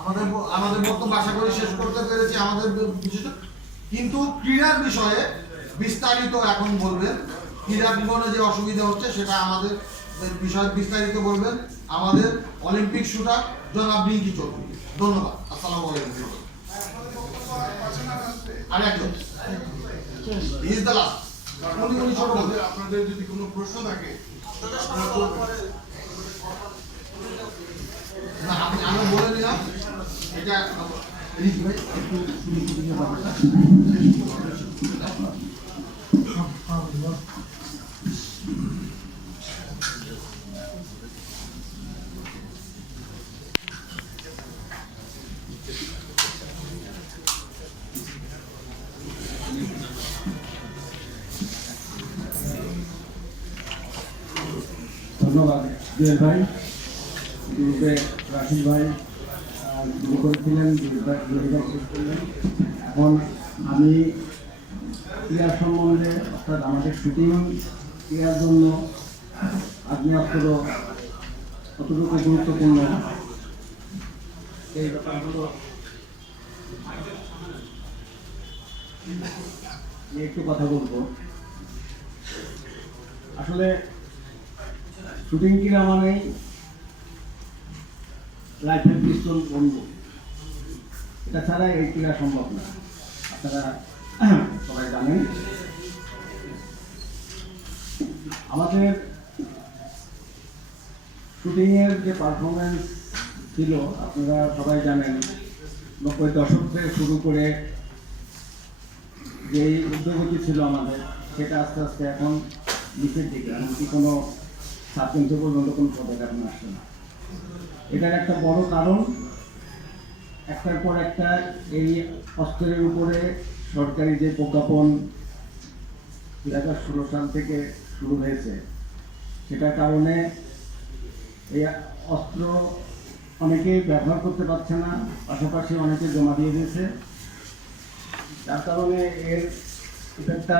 আমাদের আমাদের বক্তব্য আশা করি শেষ করতে পেরেছি আমাদের বিশেষ, কিন্তু ক্রীড়ার বিষয়ে বিস্তারিত এখন বলবেন। ক্রীড়া জীবনে যে অসুবিধা হচ্ছে সেটা আমাদের বিষয়ে বিস্তারিত বলবেন আমাদের অলিম্পিক শুটার জনাব রিঙ্কি চৌধুরী। ধন্যবাদ। আসসালামু আলাইকুম। আর একজন ইজ দ্য লাস্ট। উনি ছোট বলতে আপনাদের যদি কোনো প্রশ্ন থাকে না আমি বলে দিলাম এটা রিঙ্কি ভাই একটু ধন্যবাদ জুয়েল ভাই, গ্রুপে রাশিদ ভাই শুরু করেছিলেন, জুয়েল ভাই শেষ করলেন। এখন আমি ক্রীড়া সম্বন্ধে অর্থাৎ আমাদের শুটিং ক্রীড়ার জন্য আগ্নেয়াস্ত্র কতটুকু গুরুত্বপূর্ণ এই ব্যাপারগুলো নিয়ে একটু কথা বলবো। আসলে শুটিং ক্রীড়া মানেই রাইফেল পিস্তল বন্ধু, এটা ছাড়া এই ক্রীড়া সম্ভব না। আপনারা সবাই জানেন আমাদের শুটিংয়ের যে পারফরমেন্স ছিল আপনারা সবাই জানেন, 90 দশক থেকে শুরু করে যেই উদ্যোগতি ছিল আমাদের সেটা আস্তে আস্তে এখন নিচের দিকে, এমনকি কোনো সাবজেক্ট পর্যন্ত কোনো পদক এখন আসছে না। এটার একটা বড় কারণ একটার পর একটা এই অস্ত্রের উপরে সরকারি যে প্রজ্ঞাপন 2016 সাল থেকে শুরু হয়েছে, সেটার কারণে এই অস্ত্র অনেকে ব্যবহার করতে পারছে না, পাশাপাশি অনেকে জমা দিয়ে দিয়েছে। যার কারণে এর ইফেক্টটা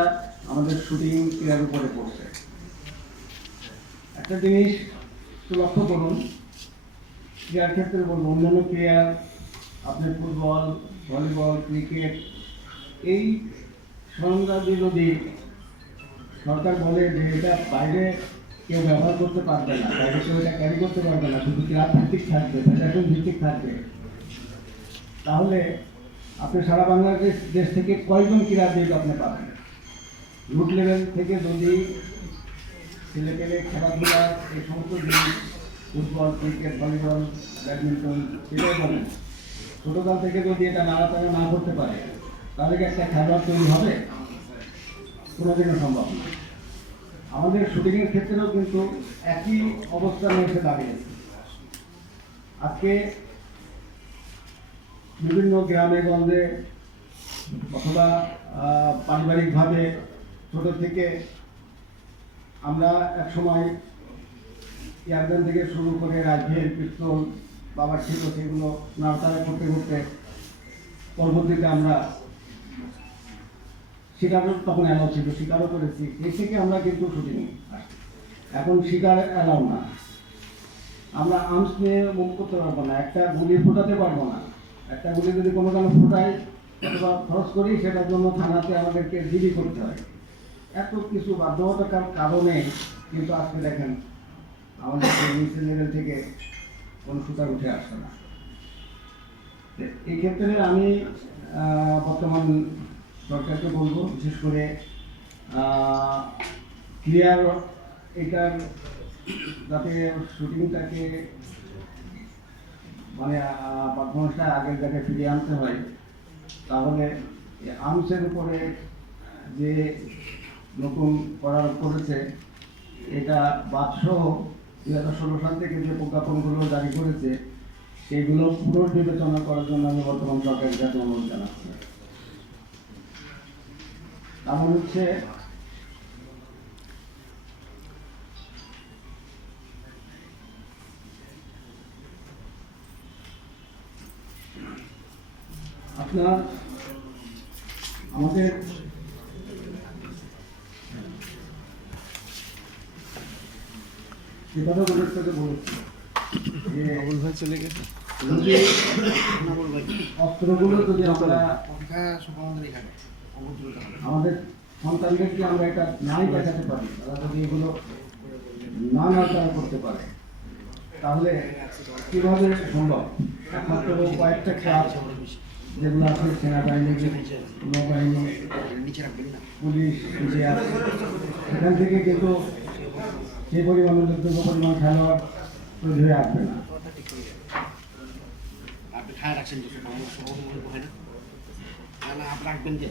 আমাদের শুটিং ক্রীড়ার উপরে পড়ছে। একটা জিনিস একটু লক্ষ্য করুন, ক্রীড়ার ক্ষেত্রে বলবো, অন্যান্য ক্রীড়া আপনি ফুটবল, ভলিবল, ক্রিকেট, এই সরঞ্জামগুলো যদি সরকার বলে যে এটা বাইরে কেউ ব্যবহার করতে পারবে না, বাইরে কেউ এটা ক্যারি করতে পারবে না, শুধু ক্লাব ভিত্তিক থাকবে, ফেডারেশন ভিত্তিক থাকবে, তাহলে আপনি সারা বাংলাদেশ দেশ থেকে কয়জন ক্রীড়াবিদ আপনি পাবেন? রুট লেভেল থেকে যদি ছেলেপেলে খেলাধুলা এই সমস্ত জিনিস, ফুটবল, ক্রিকেট, ভলিবল, ব্যাডমিন্টন, সেটাই বলেন, ছোটোকাল থেকে যদি এটা নাড়াচাড়া না করতে পারে তাহলে কি একটা খেলোয়াড় তৈরি হবে? কোনোদিনও সম্ভব না। আমাদের শুটিংয়ের ক্ষেত্রেও কিন্তু একই অবস্থান এসে দাঁড়িয়েছে। আজকে বিভিন্ন গ্রামে গঞ্জে অথবা পারিবারিকভাবে ছোট থেকে আমরা এক সময় এয়ারগান থেকে শুরু করে রাইফেল, পিস্তল বাবার ছিল, সেগুলো নাড়াচাড়া করতে করতে পরবর্তীতে আমরা শিকারও তখন অ্যালাউ ছিল, শিকারও করেছি। এই থেকে আমরা কিন্তু শুটিং আসছি। এখন শিকার অ্যালাউ না, আমরা আর্মস নিয়ে মুভ করতে পারবো না, একটা গুলি ফোটাতে পারবো না। একটা গুলি যদি কোনো কারণে ফোটাই অথবা খরচ করি, সেটার জন্য থানাতে আমাদেরকে জিডি করতে হয়। এত কিছু বাধ্যবাধকতার কারণে কিন্তু আজকে দেখেন আমাদের নিচের লেভেল থেকে কোনো শুটার উঠে আসছে না। এই ক্ষেত্রে আমি বর্তমান সরকারকে বলবো, বিশেষ করে ক্লিয়ার এটার যাতে শুটিংটাকে মানে পারফরমেন্সটা আগের জায়গায় ফিরিয়ে আনতে হয়, তাহলে আর্মসের উপরে যে নতুন করার করেছে এটা বাদসহ 2016 সাল থেকে যে প্রজ্ঞাপনগুলো জারি করেছে সেগুলো পুনর্বিবেচনা করার জন্য আমি বর্তমান সরকারের কাছে অনুরোধ জানাচ্ছি। কারণ হচ্ছে আপনার আমাদের যে কথা বলেছে যে ভাই চলে গেছে। যদি অস্ত্রগুলো যদি আমরা আমাদের সন্তানদেরকে আমরা এটা নাই দেখাতে পারি, তারা যদি এগুলো না নড়াচড়া করতে পারে, তাহলে কীভাবে সম্ভব? একমাত্র কয়েকটা কাজ যেগুলো আছে সেনাবাহিনী, নৌবাহিনী, পুলিশ, মিডিয়া, সেখান থেকে কিন্তু যে পরিমাণ উল্লেখযোগ্য পরিমাণ খেলোয়াড় তৈরি হয়ে আসবে না। আপনি খায় রাখছেন যে হয় না আপনি রাখবেন যে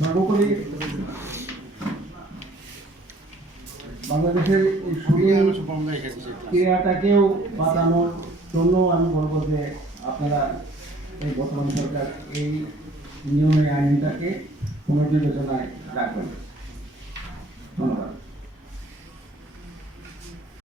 সর্বোপরি বাংলাদেশের এই শুটিং ক্রীড়াটাকেও বাঁচানোর জন্য আমি বলবো যে আপনারা এই বর্তমান সরকার এই নিয়মের আইনটাকে পুনর্বিবেচনায় রাখবেন। ধন্যবাদ।